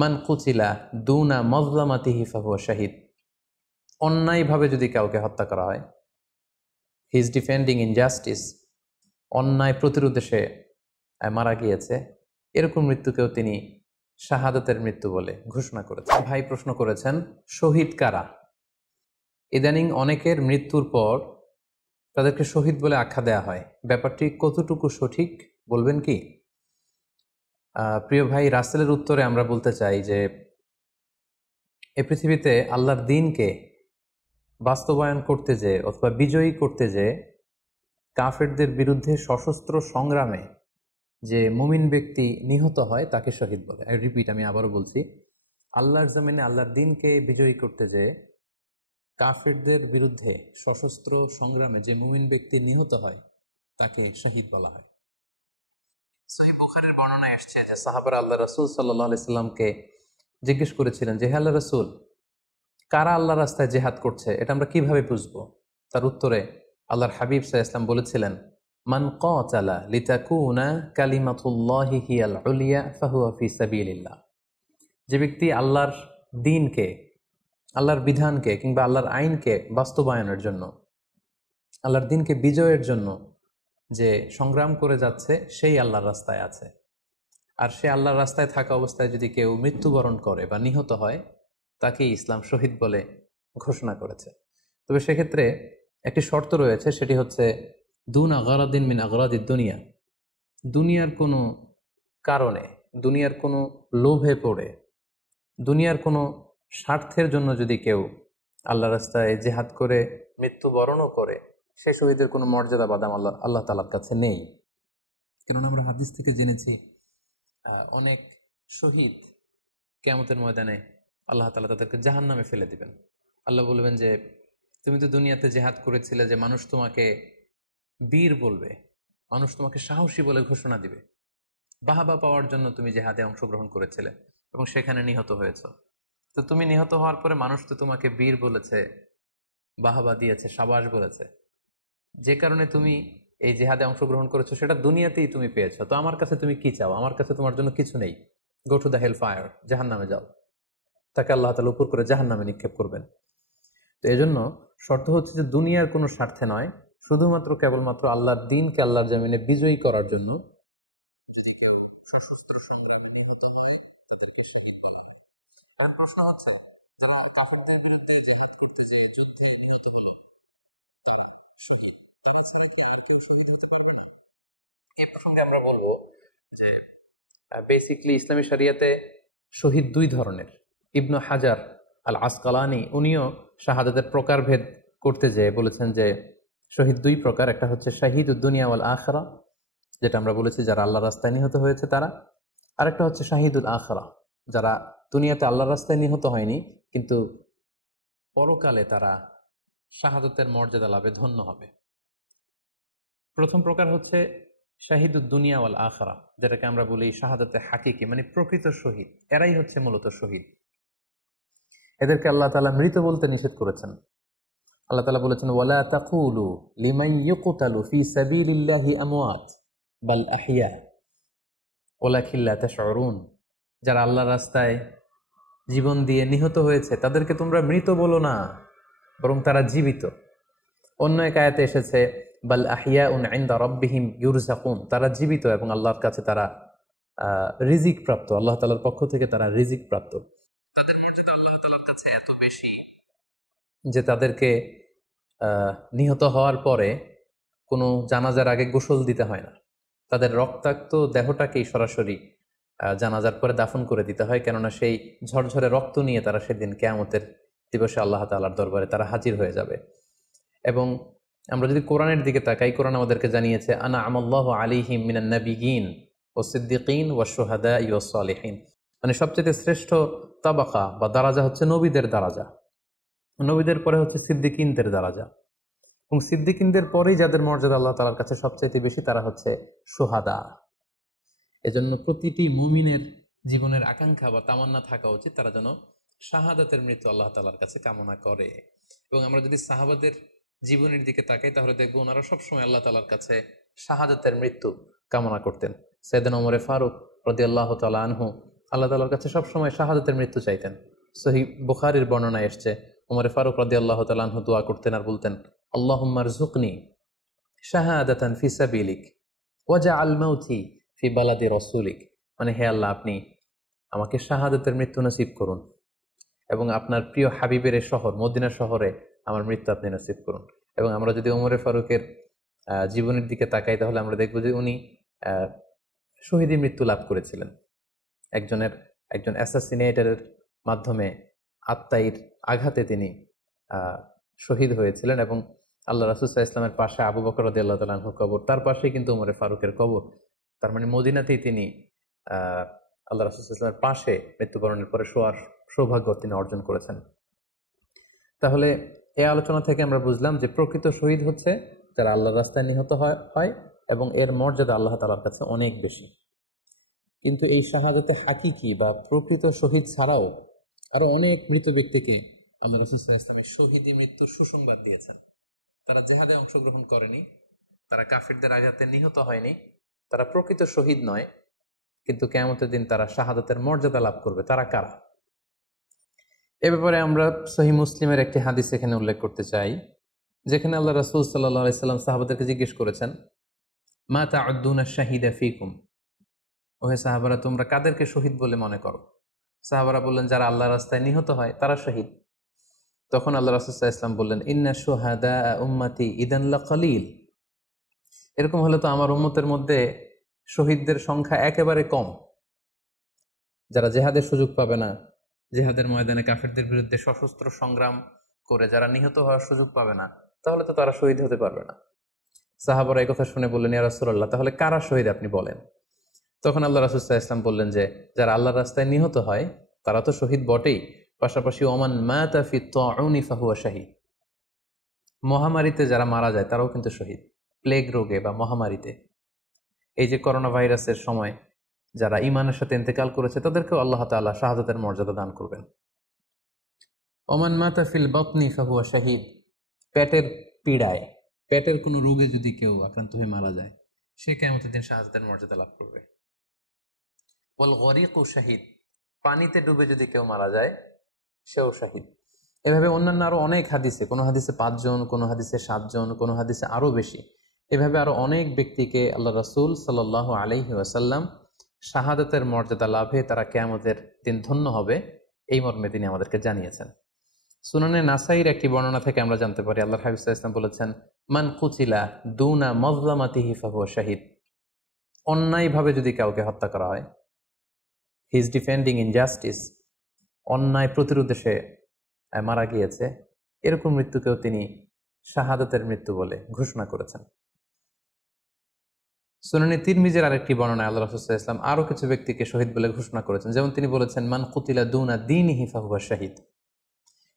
মান কুতিলা দুনা মাজলামাতিহি ফাহুয়া শাহিদ। অন্যায়ভাবে যদি কাউকে হত্যা করা হয়, হি ইজ ডিফেন্ডিং ইনজাস্টিস, অন্যায় প্রতিরোধে সে মারা গিয়েছে, এরকম মৃত্যুকেও তিনি শাহাদাতের মৃত্যু বলে ঘোষণা করেছেন। ভাই প্রশ্ন করেছেন, শহীদ কারা? ইদানিং অনেকের মৃত্যুর পর তাদেরকে শহীদ বলে আখ্যা দেয়া হয়, ব্যাপারটি কতটুকু সঠিক বলবেন কি? প্রিয় ভাই, রাসেলের উত্তরে আমরা বলতে চাই যে এই পৃথিবীতে আল্লাহর দ্বীনকে বাস্তবায়ন করতে যে অথবা বিজয়ী করতে যে কাফেরদের বিরুদ্ধে সশস্ত্র সংগ্রামে যে মুমিন ব্যক্তি নিহত হয় তাকে শহীদ বলে। আমি আবারও বলছি, আল্লাহর জমিনে আল্লাহর দ্বীনকে বিজয়ী করতে যে কাফেরদের বিরুদ্ধে সশস্ত্র সংগ্রামে যে মুমিন ব্যক্তি নিহত হয় তাকে শহীদ বলা হয়। সহিহ বুখারীর বর্ণনায় এসেছে যে সাহাবারা আল্লাহ রাসূল সাল্লাল্লাহু আলাইহি সাল্লামকে জিজ্ঞেস করেছিলেন যে, হে আল্লাহ রাসূল, কারা আল্লাহর রাস্তায় জিহাদ করছে এটা আমরা কিভাবে বুঝবো? তার উত্তরে আল্লাহর হাবিব সাল্লাল্লাহু আলাইহি ওয়াসাল্লাম বলেছিলেন, মান কাতালা লিতাকুনা কালিমাতুল্লাহি হিয়াল উলিয়া ফাহুয়া ফি সাবিলিল্লাহ। যে ব্যক্তি আল্লাহর দ্বীনকে, আল্লাহর বিধানকে কিংবা আল্লাহর আইনকে বাস্তবায়নের জন্য, আল্লাহর দ্বীনকে বিজয়ের জন্য যে সংগ্রাম করে যাচ্ছে সেই আল্লাহর রাস্তায় আছে। আর সে আল্লাহর রাস্তায় থাকা অবস্থায় যদি কেউ মৃত্যুবরণ করে বা নিহত হয় তাকে ইসলাম শহীদ বলে ঘোষণা করেছে। তবে সেক্ষেত্রে একটি শর্ত রয়েছে, সেটি হচ্ছে দুন আগারাদিন মিন আগারাদিদ দুনিয়া। দুনিয়ার কোনো কারণে, দুনিয়ার কোনো লোভে পড়ে, দুনিয়ার কোনো স্বার্থের জন্য যদি কেউ আল্লাহ রাস্তায় জেহাদ করে মৃত্যুবরণও করে, সে শহীদের কোনো মর্যাদা বাদাম আল্লাহ তাআলার কাছে নেই। কেননা আমরা হাদিস থেকে জেনেছি অনেক শহীদ কিয়ামতের ময়দানে আল্লাহ তাআলা তাদেরকে জাহান্নামে ফেলে দিবেন। আল্লাহ বলবেন যে তুমি তো দুনিয়াতে জেহাদ করেছিলে, যে মানুষ তোমাকে বীর বলবে, মানুষ তোমাকে সাহসী বলে ঘোষণা দিবে, বাহাবা পাওয়ার জন্য তুমি জেহাদে অংশগ্রহণ করেছিলে এবং সেখানে নিহত হয়েছ। তো তুমি নিহত হওয়ার পরে মানুষ তো তোমাকে বীর বলেছে, বাহাবা দিয়েছে, সাবাস বলেছে, যে কারণে তুমি এই জেহাদে অংশগ্রহণ করেছো সেটা দুনিয়াতেই তুমি পেয়েছো। তো আমার কাছে তুমি কি চাও? আমার কাছে তোমার জন্য কিছু নেই। Go to the hell fire, জাহান্নামে যাও। তাকে আল্লাহ তাআলা উপর করে জাহান্নামে নিক্ষেপ করবেন। তো এজন্য শর্ত হচ্ছে যে দুনিয়ার কোনো স্বার্থে নয়, শুধুমাত্র কেবলমাত্র আল্লাহর দ্বীনকে আল্লাহর জমিনে বিজয়ী করার জন্য। প্রশ্ন হচ্ছে, তারা কাফেরদের বিরুদ্ধে জিহাদ করতে যে যুদ্ধে নিহত হলো, তারা শহীদ, তারা ছাড়া কি আর কেউ শহীদ হতে পারবে না? এই প্রসঙ্গে আমরা বলবো যে বেসিকলি ইসলামী শরিয়াতে শহীদ দুই ধরনের। ইবনু হাজার আল আসকালানি উনিও শাহাদাতের প্রকারভেদ করতে যেয়ে বলেছেন যে শহীদ দুই প্রকার। একটা হচ্ছে শাহিদুদ দুনিয়া ওয়াল আখিরা, যেটা আমরা বলেছি যারা আল্লাহ রাস্তায় নিহত হয়েছে তারা। আরেকটা হচ্ছে শাহিদুল আখিরা, যারা দুনিয়াতে আল্লাহর রাস্তায় নিহত হয়নি কিন্তু পরকালে তারা শাহাদাতের মর্যাদা লাভে ধন্য হবে। প্রথম প্রকার হচ্ছে শাহিদুদ দুনিয়া ওয়াল আখিরা, যেটাকে আমরা বলি শাহাদাতে হাকিকি, মানে প্রকৃত শহীদ। এরাই হচ্ছে মূলত শহীদ। এদেরকে আল্লাহ তাআলা মৃত বলতে নিষেধ করেছেন। আল্লাহ তাআলা বলেছেন, ওয়ালা তাকুলু লিমান ইউকতালু ফি সাবিলিল্লাহি আমওয়াত বাল আহইয়া ওয়ালাকিন লা তাশউরুন। যারা আল্লাহর রাস্তায় জীবন দিয়ে নিহত হয়েছে তাদেরকে তোমরা মৃত বলো না, বরং তারা জীবিত। অন্য এক আয়াতে এসেছে বাল আহিয়াউন ইনদা রাব্বিহিম ইউরযাকুন, তারা জীবিত এবং আল্লাহর কাছে তারা রিজিক প্রাপ্ত, আল্লাহ তাআলার পক্ষ থেকে তারা রিজিক প্রাপ্ত। তাদের মর্যাদা আল্লাহ তাআলার কাছে এত বেশি যে তাদেরকে নিহত হওয়ার পরে কোনো জানাজার আগে গোসল দিতে হয় না, তাদের রক্তাক্ত দেহটাকেই সরাসরি জানাজার পরে দাফন করে দিতে হয়। কেননা সেই ঝরঝরে রক্ত নিয়ে তারা সেদিন কিয়ামতের দিবসে আল্লাহ তাআলার দরবারে তারা হাজির হয়ে যাবে। এবং আমরা যদি কোরআনের দিকে তাকাই, কোরআন আমাদেরকে জানিয়েছে আনা আমাল্লাহু আলাইহিম মিনান নাবিয়িন ওয়াস সিদ্দিকিন ওয়াশ শুহাদাই ওয়াস সালিহিন, মানে সবচেয়ে শ্রেষ্ঠ তাবাকা বা দারাজা হচ্ছে নবীদের দারাজা, নবীদের পরে হচ্ছে সিদ্দিকিনদের দারাজা, এবং সিদ্দিকিনদের পরেই যাদের মর্যাদা আল্লাহ তাআলার কাছে সবচাইতে বেশি তারা হচ্ছে শুহাদা। এজন্য প্রতিটি মুমিনের জীবনের আকাঙ্ক্ষা বা তামান্না থাকা উচিত তারা যেন শাহাদাতের মৃত্যু আল্লাহ তাআলার কাছে কামনা করে। এবং আমরা যদি সাহাবাদের জীবনের দিকে তাকাই তাহলে দেখবো ওনারা সবসময় আল্লাহ তাআলার কাছে শাহাদাতের মৃত্যু কামনা করতেন। সাইয়েদনা ওমর ফারুক রাদিয়াল্লাহু তাআলা আনহু আল্লাহ তাআলার কাছে সবসময় শাহাদাতের মৃত্যু চাইতেন। সহিহ বুখারীর বর্ণনায় এসছে, ওমর ফারুক রাদিয়াল্লাহু তাআলা আনহু দোয়া করতেন আর বলতেন, আল্লাহুম্মা রযুকনি শাহাদাতান ফি সাবিলিক ওয়াজআল মাউতি ফি বালাদি রাসূলিক। মানে হে আল্লাহ, আপনি আমাকে শাহাদাতের মৃত্যু নসিব করুন এবং আপনার প্রিয় হাবিবের এই শহর মদিনা শহরে আমার মৃত্যু আপনি নসিব করুন। এবং আমরা যদি ওমরে ফারুকের জীবনের দিকে তাকাই, তাহলে আমরা দেখব যে উনি শহীদী মৃত্যু লাভ করেছিলেন। একজন অ্যাসাসিনেটরের মাধ্যমে আত্মাইর আঘাতে তিনি শহীদ হয়েছিলেন। এবং আল্লাহ রাসূল সাল্লাল্লাহু আলাইহি ওয়াসাল্লামের পাশে আবু বকর রাদিয়াল্লাহু তাআলা আনহুর কবর, তার পাশেই কিন্তু ওমরে ফারুকের কবর। তার মানে মদিনাতেই তিনি আল্লাহ রাসূল সাল্লাল্লাহু আলাইহি ওয়াসাল্লামের পাশে মৃত্যুবরণের পরে শোয়ার সৌভাগ্য তিনি অর্জন করেছেন। তাহলে এই আলোচনা থেকে আমরা বুঝলাম যে প্রকৃত শহীদ হচ্ছে যারা আল্লাহর রাস্তায় নিহত হয় এবং এর মর্যাদা আল্লাহ তাআলার কাছে অনেক বেশি। কিন্তু এই শাহাদাতে হাকিকি বা প্রকৃত শহীদ ছাড়াও আরো অনেক মৃত ব্যক্তিকে আল্লাহ রাসূল সাল্লাল্লাহু আলাইহি ওয়াসাল্লাম শহীদী মৃত্যুর সুসংবাদ দিয়েছেন। তারা জিহাদে অংশগ্রহণ করেনি, তারা কাফিরদের আঘাতে নিহত হয়নি, তারা প্রকৃত শহীদ নয়, কিন্তু কিয়ামতের দিন তারা শাহাদাতের মর্যাদা লাভ করবে। তারা কারা? এ ব্যাপারে আমরা সহিহ মুসলিমের একটি হাদিস এখানে উল্লেখ করতে চাই, যেখানে আল্লাহ রাসূল সাল্লাল্লাহু আলাইহি সাল্লাম সাহাবাদেরকে জিজ্ঞেস করেছেন, মা তা'উদ্দুনা শাহিদা ফীকুম, ওহে সাহাবারা, তোমরা কাদেরকে শহীদ বলে মনে করো? সাহাবারা বললেন, যারা আল্লাহর রাস্তায় নিহত হয় তারা শহীদ। তখন আল্লাহ রাসূল সাল্লাল্লাহু আলাইহি ওয়াসাল্লাম বললেন, ইন্না শুহাদা উম্মতি ইদান লাকালিল, এরকম হলে তো আমার উম্মতের মধ্যে শহীদদের সংখ্যা একেবারে কম। যারা জিহাদের সুযোগ পাবে না, জিহাদের ময়দানে কাফিরদের বিরুদ্ধে সশস্ত্র সংগ্রাম করে যারা নিহত হওয়ার সুযোগ পাবে না, তাহলে তো তারা শহীদ হতে পারবে না। সাহাবারা এই কথা শুনে বললেন, ইয়া রাসূলুল্লাহ, তাহলে কারা শহীদ আপনি বলেন। তখন আল্লাহ রাসূল সাল্লাল্লাহু আলাইহি ওয়াসাল্লাম বললেন যে, যারা আল্লাহর রাস্তায় নিহত হয় তারা তো শহীদ বটেই, পাশাপাশি ওমান মাতা ফি তাউনি ফাহুয়া শাহীদ, মহামারীতে যারা মারা যায় তারাও কিন্তু শহীদ। প্লেগ রোগে বা মহামারীতে, এই যে করোনা ভাইরাসের সময় যারা ঈমানের সাথে ইন্তেকাল করেছে তাদেরকেও আল্লাহ তাআলা শাহাদাতের মর্যাদা দান করবেন। ওমান মাতা ফিল বাতনি ফাহুয়া শাহীদ, পেটের পীড়ায়, পেটের কোনো রোগে যদি কেউ আক্রান্ত হয়ে মারা যায়, সে কিয়ামতের দিন শাহাদাতের মর্যাদা লাভ করবে। ওয়াল গরিকু শাহীদ, পানিতে ডুবে যদি কেউ মারা যায় সেও শাহীদ। এভাবে অন্যান্য আরো অনেক হাদিসে, কোনো হাদিসে 5 জন, কোনো হাদিসে 7 জন, কোনো হাদিসে আরো বেশি, এভাবে আরো অনেক ব্যক্তিকে আল্লাহ রাসূল সাল্লাল্লাহু আলাইহি ওয়াসাল্লাম শাহাদাতের মর্যাদা লাভে তারা কিয়ামতের দিন ধন্য হবে এই মর্মে তিনি আমাদেরকে জানিয়েছেন। সুনানে নাসাইর একটি বর্ণনা থেকে আমরা জানতে পারি, আল্লাহর হাবিব সাল্লাল্লাহু আলাইহি ওয়াসাল্লাম বলেছেন, মান কুতিলা দুনা মাজলামাতিহি ফাহুয়া শাহীদ, অন্যায়ভাবে যদি কাউকে হত্যা করা হয়, হি ইজ ডিফেন্ডিং ইনজাস্টিস, অন্যায় প্রতিরোধে সে মারা গিয়েছে, এরকম মৃত্যুকেও তিনি শাহাদাতের মৃত্যু বলে ঘোষণা করেছেন। সুনানে তিরমিজির আরেকটি বর্ণনায় আল্লাহ রাসূল সাল্লাল্লাহু আলাইহি ওয়াসাল্লাম আরো কিছু ব্যক্তিকে শহীদ বলে ঘোষণা করেছেন। যেমন তিনি বলেছেন, মান কুতিলা দুনা দীনিহি ফাহুয়া শাহীদ,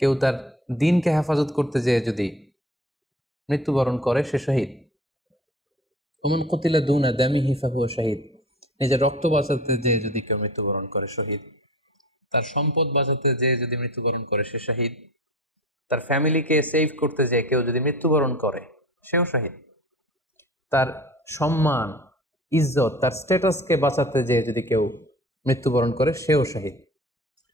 কেউ তার দ্বীনকে হেফাজত করতে যেয়ে যদি মৃত্যুবরণ করে সে শহীদ। ওমান কুতিলা দুনা দামিহি ফাহুয়া শাহীদ, নিজের রক্ত বাঁচাতে যেয়ে যদি কেউ মৃত্যুবরণ করে শহীদ। তার সম্পদ বাঁচাতে যেয়ে যদি মৃত্যুবরণ করে সে শহীদ। তার ফ্যামিলিকে সেভ করতে যেয়ে কেউ যদি মৃত্যুবরণ করে সেও শহীদ। তার সম্মান, ইজ্জত, তার স্ট্যাটাসকে বাঁচাতে যেয়ে যদি কেউ মৃত্যুবরণ করে সেও শহীদ।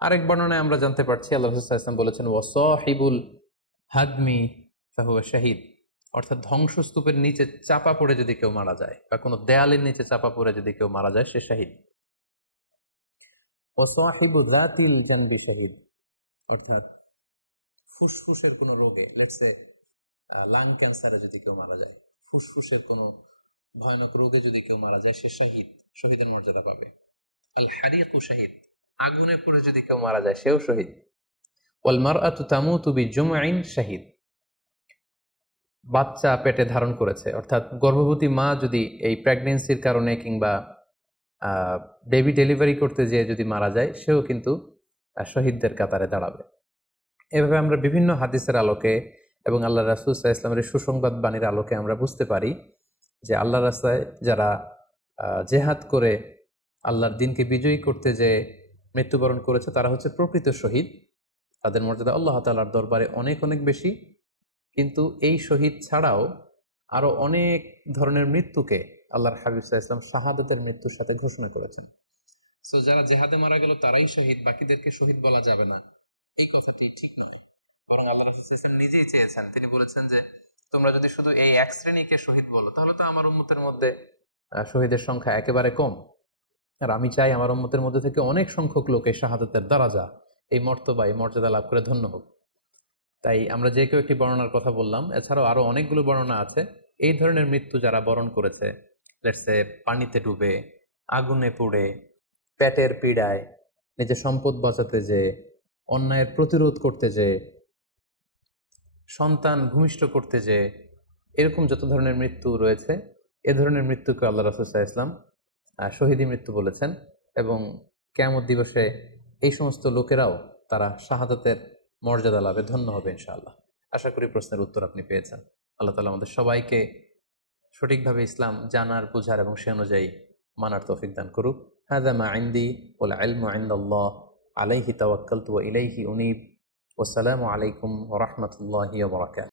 আরেক বর্ণনায় আমরা জানতে পারছি, আল্লাহ রাসূল সাল্লাল্লাহু আলাইহি ওয়াসাল্লাম বলেছেন, ওয়াসাহিবুল হাদমি ফাহুয়া শাহীদ, অর্থাৎ ধ্বংসস্তূপের নিচে চাপা পড়ে যদি কেউ মারা যায় বা কোনো দেয়ালের নিচে চাপা পড়ে যদি কেউ মারা যায় সে শহীদ। ওয়াসাহিবু যাতিল জানবি শাহীদ, অর্থাৎ ফুসফুসের কোনো রোগে, লেটস সে লাং ক্যান্সারে যদি কেউ মারা যায়, ফুসফুসের কোনো ভয়ানক রোগে যদি কেউ মারা যায় সে শহীদ, শহীদের মর্যাদা পাবে। আল হারিকু শাহীদ, আগুনে পড়ে যদি কেউ মারা যায় সেও শহীদ। ওয়াল মারআতু তামুতু বিজুমইন শাহীদ, বাচ্চা পেটে ধারণ করেছে, অর্থাৎ গর্ভবতী মা যদি এই প্রেগন্যান্সির কারণে কিংবা বেবি ডেলিভারি করতে যেয়ে যদি মারা যায় সেও কিন্তু শহীদদের কাতারে দাঁড়াবে। এভাবে আমরা বিভিন্ন হাদিসের আলোকে এবং আল্লাহ রাসূল সাল্লাল্লাহু আলাইহি ওয়াসাল্লামের সুসংবাদ বাণীর আলোকে আমরা বুঝতে পারি যে আল্লাহর রাস্তায় যারা জেহাদ করে আল্লাহর দ্বীনকে বিজয়ী করতে যে মৃত্যুবরণ করেছে তারা হচ্ছে প্রকৃত শহীদ। তাদের মর্যাদা আল্লাহ তাআলার দরবারে অনেক অনেক বেশি। কিন্তু এই শহীদ ছাড়াও আরো অনেক ধরনের মৃত্যুকে আল্লাহর হাবিব সাল্লাল্লাহু আলাইহি ওয়াসাল্লাম শাহাদাতের মৃত্যুর সাথে ঘোষণা করেছেন। সো যারা জেহাদে মারা গেল তারাই শহীদ, বাকিদেরকে শহীদ বলা যাবে না, এই কথাটি ঠিক নয়। বরং আল্লাহ রাসূল সাল্লাল্লাহু আলাইহি ওয়াসাল্লাম নিজেই চেয়েছেন, তিনি বলেছেন যে তোমরা যদি শুধু এই এক শ্রেণীকে শহীদ বলো তাহলে তো আমার উম্মতের মধ্যে শহীদের সংখ্যা একেবারে কম। আর আমি চাই আমার উম্মতের মধ্যে থেকে অনেক সংখ্যক লোক এই শাহাদাতের দারাজা, এই মর্তবা, এই মর্যাদা লাভ করে ধন্য হোক। তাই আমরা যে কেউ একটি বর্ণনার কথা বললাম, এছাড়াও আরো অনেকগুলো বর্ণনা আছে। এই ধরনের মৃত্যু যারা বরণ করেছে, লেটস সে পানিতে ডুবে, আগুনে পুড়ে, পেটের পীড়ায়, নিজের সম্পদ বাঁচাতে যে, অন্যায়ের প্রতিরোধ করতে যে, সন্তান ভূমিষ্ঠ করতে যে, এরকম যত ধরনের মৃত্যু রয়েছে, এ ধরনের মৃত্যুকে আল্লাহ রাসূল সাল্লাল্লাহু আলাইহি ওয়াসাল্লাম শহীদী মৃত্যু বলেছেন। এবং কিয়ামত দিবসে এই সমস্ত লোকেরাও তারা শাহাদাতের মর্যাদা লাভে ধন্য হবে ইনশাআল্লাহ। আশা করি প্রশ্নের উত্তর আপনি পেয়েছেন। আল্লাহ তাআলা আমাদের সবাইকে সঠিকভাবে ইসলাম জানার, বুঝার এবং সে অনুযায়ী মানার তৌফিক দান করুক। হাযা মা ইনদি ওয়াল ইলমু ইনদাল্লাহ আলাইহি তাওয়াক্কালতু ওয়া ইলাইহি উনীব। ওয়াসসালামু আলাইকুম ওয়া রাহমাতুল্লাহি ওয়া বারাকাতুহু।